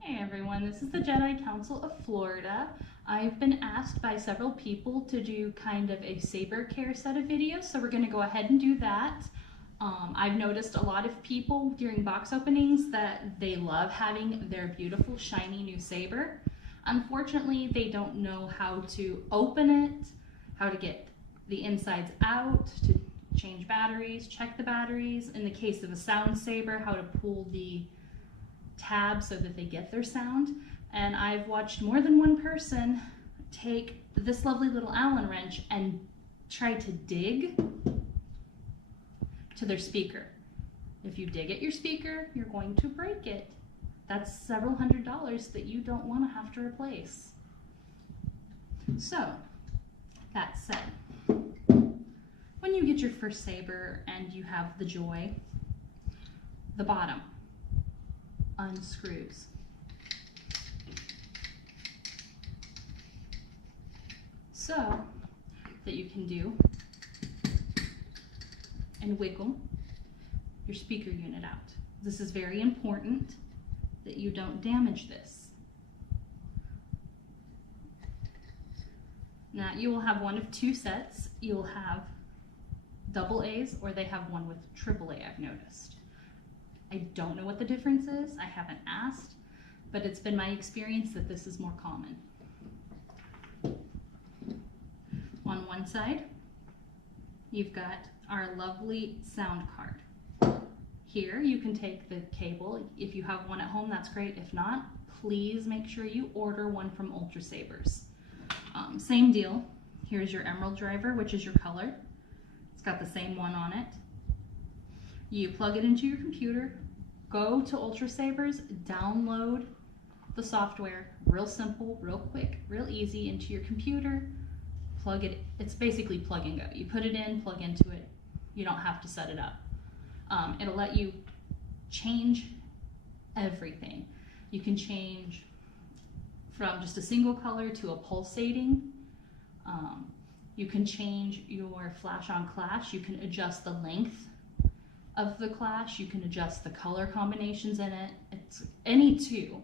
Hey everyone, this is the Jedi Council of Florida. I've been asked by several people to do kind of a saber care set of videos, so we're going to go ahead and do that. I've noticed a lot of people during box openings that they love having their beautiful shiny new saber. Unfortunately, they don't know how to open it, how to get the insides out, to change batteries, check the batteries. In the case of a sound saber, how to pull the tab so that they get their sound. And I've watched more than one person take this lovely little Allen wrench and try to dig to their speaker. If you dig at your speaker, you're going to break it. That's several $100s that you don't want to have to replace. So, that said, when you get your first saber and you have the joy, the bottom unscrews. So that you can do and wiggle your speaker unit out. This is very important that you don't damage this. Now you will have one of two sets. You'll have double A's, or they have one with triple A, I've noticed. I don't know what the difference is. I haven't asked, but it's been my experience that this is more common. On one side, you've got our lovely sound card. Here, you can take the cable. If you have one at home, that's great. If not, please make sure you order one from Ultra Sabers. Same deal. Here's your emerald driver, which is your color. It's got the same one on it. You plug it into your computer, go to Ultra Sabers, download the software, real simple, real quick, real easy, into your computer, plug it. It's basically plug and go. You put it in, plug into it. You don't have to set it up. It'll let you change everything. You can change from just a single color to a pulsating. You can change your flash on clash. You can adjust the length of the clash. You can adjust the color combinations in it. It's any two.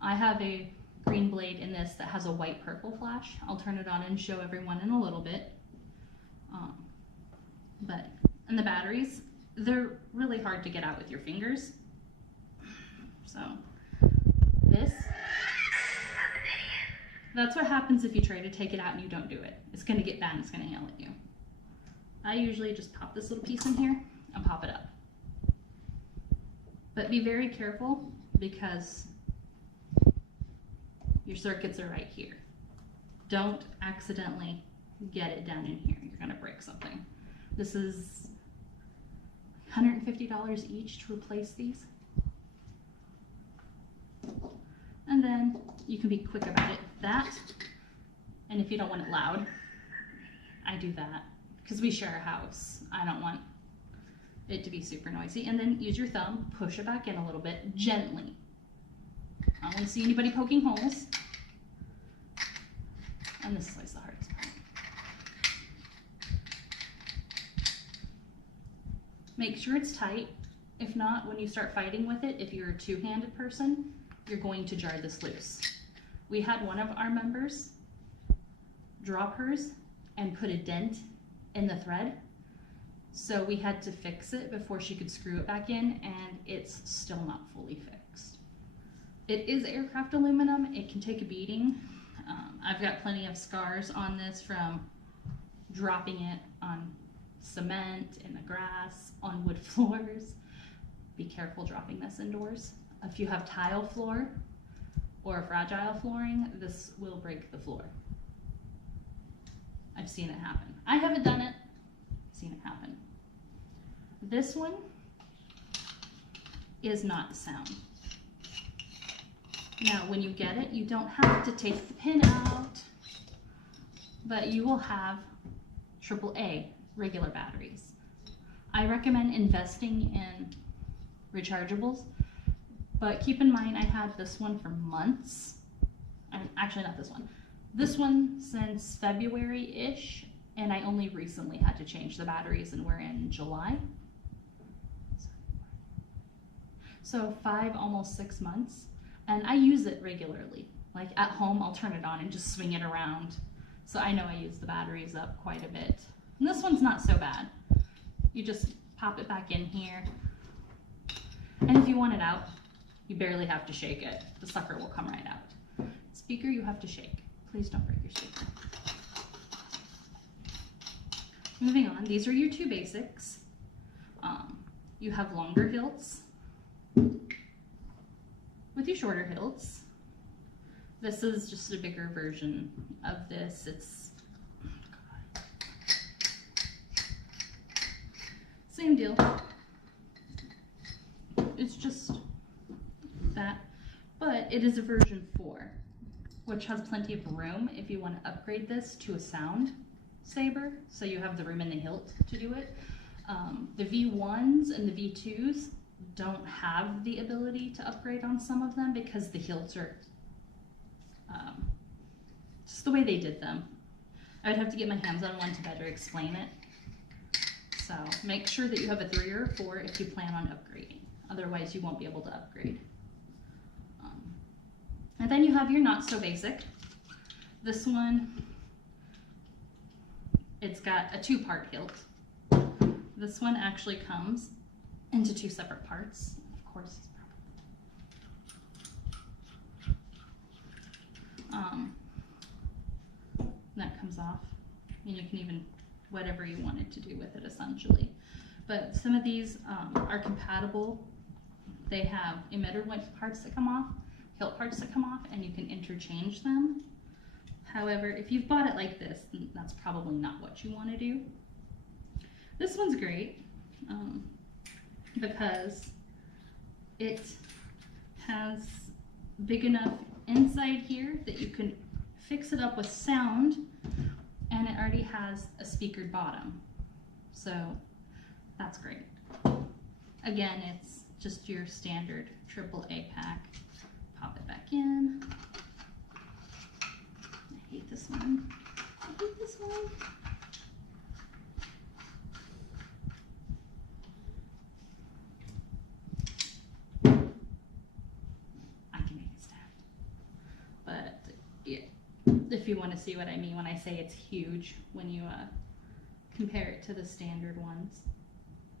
I have a green blade in this that has a white purple flash. I'll turn it on and show everyone in a little bit. And the batteries, they're really hard to get out with your fingers. So that's what happens if you try to take it out and you don't do it. It's going to get bad and it's going to yell at you. I usually just pop this little piece in here and pop it up. But be very careful because your circuits are right here. Don't accidentally get it down in here. You're going to break something. This is $150 each to replace these. And then you can be quick about it. That, and if you don't want it loud, I do that because we share a house. I don't want it to be super noisy. And then use your thumb, push it back in a little bit, gently. I don't want to see anybody poking holes. And this is the hardest part. Make sure it's tight. If not, when you start fighting with it, if you're a two-handed person, you're going to jar this loose. We had one of our members drop hers and put a dent in the thread. So we had to fix it before she could screw it back in, and it's still not fully fixed. It is aircraft aluminum. It can take a beating. I've got plenty of scars on this from dropping it on cement, in the grass, on wood floors. Be careful dropping this indoors. If you have tile floor or fragile flooring, this will break the floor. I've seen it happen. I haven't done it. I've seen it happen. This one is not sound. Now, when you get it, you don't have to take the pin out, but you will have AAA regular batteries. I recommend investing in rechargeables, but keep in mind I had this one for months. Actually, not this one. This one since February-ish, and I only recently had to change the batteries, and we're in July. So 5, almost 6 months. And I use it regularly. Like at home, I'll turn it on and just swing it around. So I know I use the batteries up quite a bit. And this one's not so bad. You just pop it back in here. And if you want it out, you barely have to shake it. The sucker will come right out. Speaker, you have to shake. Please don't break your speaker. Moving on, these are your two basics. You have longer hilts with your shorter hilts. This is just a bigger version of this. It's same deal. It's just that, but it is a version 4, which has plenty of room if you want to upgrade this to a sound saber, so you have the room in the hilt to do it. The V1s and the V2s don't have the ability to upgrade on some of them because the hilts are just the way they did them. I would have to get my hands on one to better explain it. So make sure that you have a 3 or a 4 if you plan on upgrading. Otherwise you won't be able to upgrade. And then you have your not so basic. This one, it's got a 2-part hilt. This one actually comes into 2 separate parts. Of course, that comes off, and you can even whatever you wanted to do with it essentially. But some of these are compatible. They have emitter parts that come off, hilt parts that come off, and you can interchange them. However, if you've bought it like this, then that's probably not what you want to do. This one's great because it has big enough inside here that you can fix it up with sound, and it already has a speakered bottom. So that's great. Again, it's just your standard AAA pack. Pop it back in. I hate this one. I hate this one. I can make it snap. But yeah, if you want to see what I mean when I say it's huge, when you compare it to the standard ones,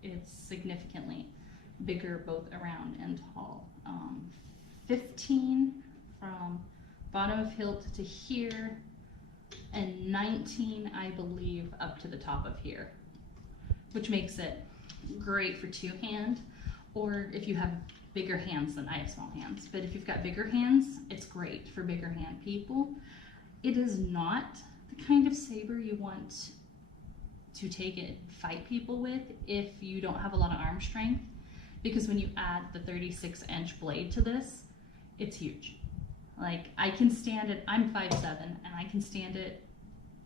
it's significantly bigger both around and tall. 15 from bottom of hilt to here, and 19, I believe, up to the top of here, which makes it great for 2-hand, or if you have bigger hands than I have small hands. But if you've got bigger hands, it's great for bigger hand people. It is not the kind of saber you want to take it fight people with if you don't have a lot of arm strength, because when you add the 36-inch blade to this, it's huge. Like, I can stand it, I'm 5'7", and I can stand it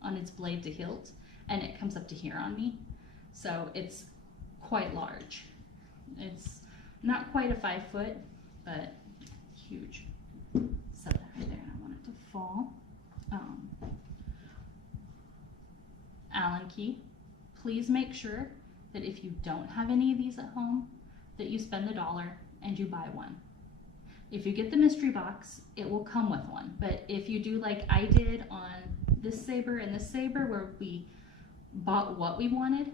on its blade to hilt, and it comes up to here on me. So it's quite large. It's not quite a 5 foot, but huge. Set that right there, I don't want it to fall. Allen key. Please make sure that if you don't have any of these at home, that you spend the $1 and you buy one. If you get the mystery box, it will come with one. But if you do like I did on this saber and this saber, where we bought what we wanted,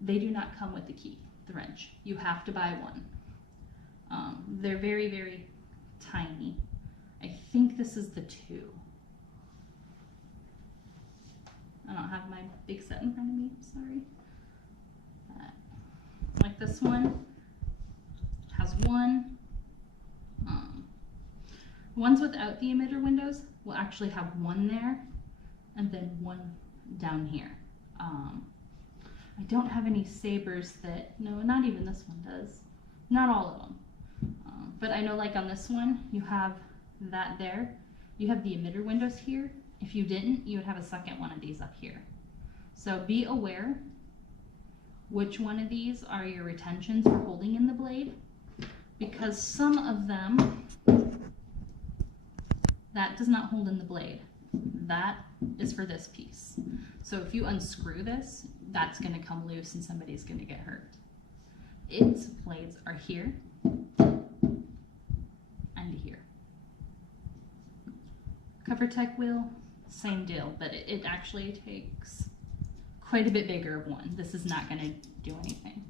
they do not come with the key, the wrench. You have to buy one. They're very, very tiny. I think this is the 2. I don't have my big set in front of me, sorry. Like this one has one. Ones without the emitter windows will actually have one there and then one down here. I don't have any sabers that, no, not even this one does. Not all of them. But I know like on this one, you have that there. You have the emitter windows here. If you didn't, you would have a second one of these up here. So be aware which one of these are your retentions for holding in the blade, because some of them, that does not hold in the blade. That is for this piece. So if you unscrew this, that's going to come loose and somebody's going to get hurt. Its blades are here and here. Cover Tech wheel, same deal, but it actually takes quite a bit bigger of one. This is not going to do anything.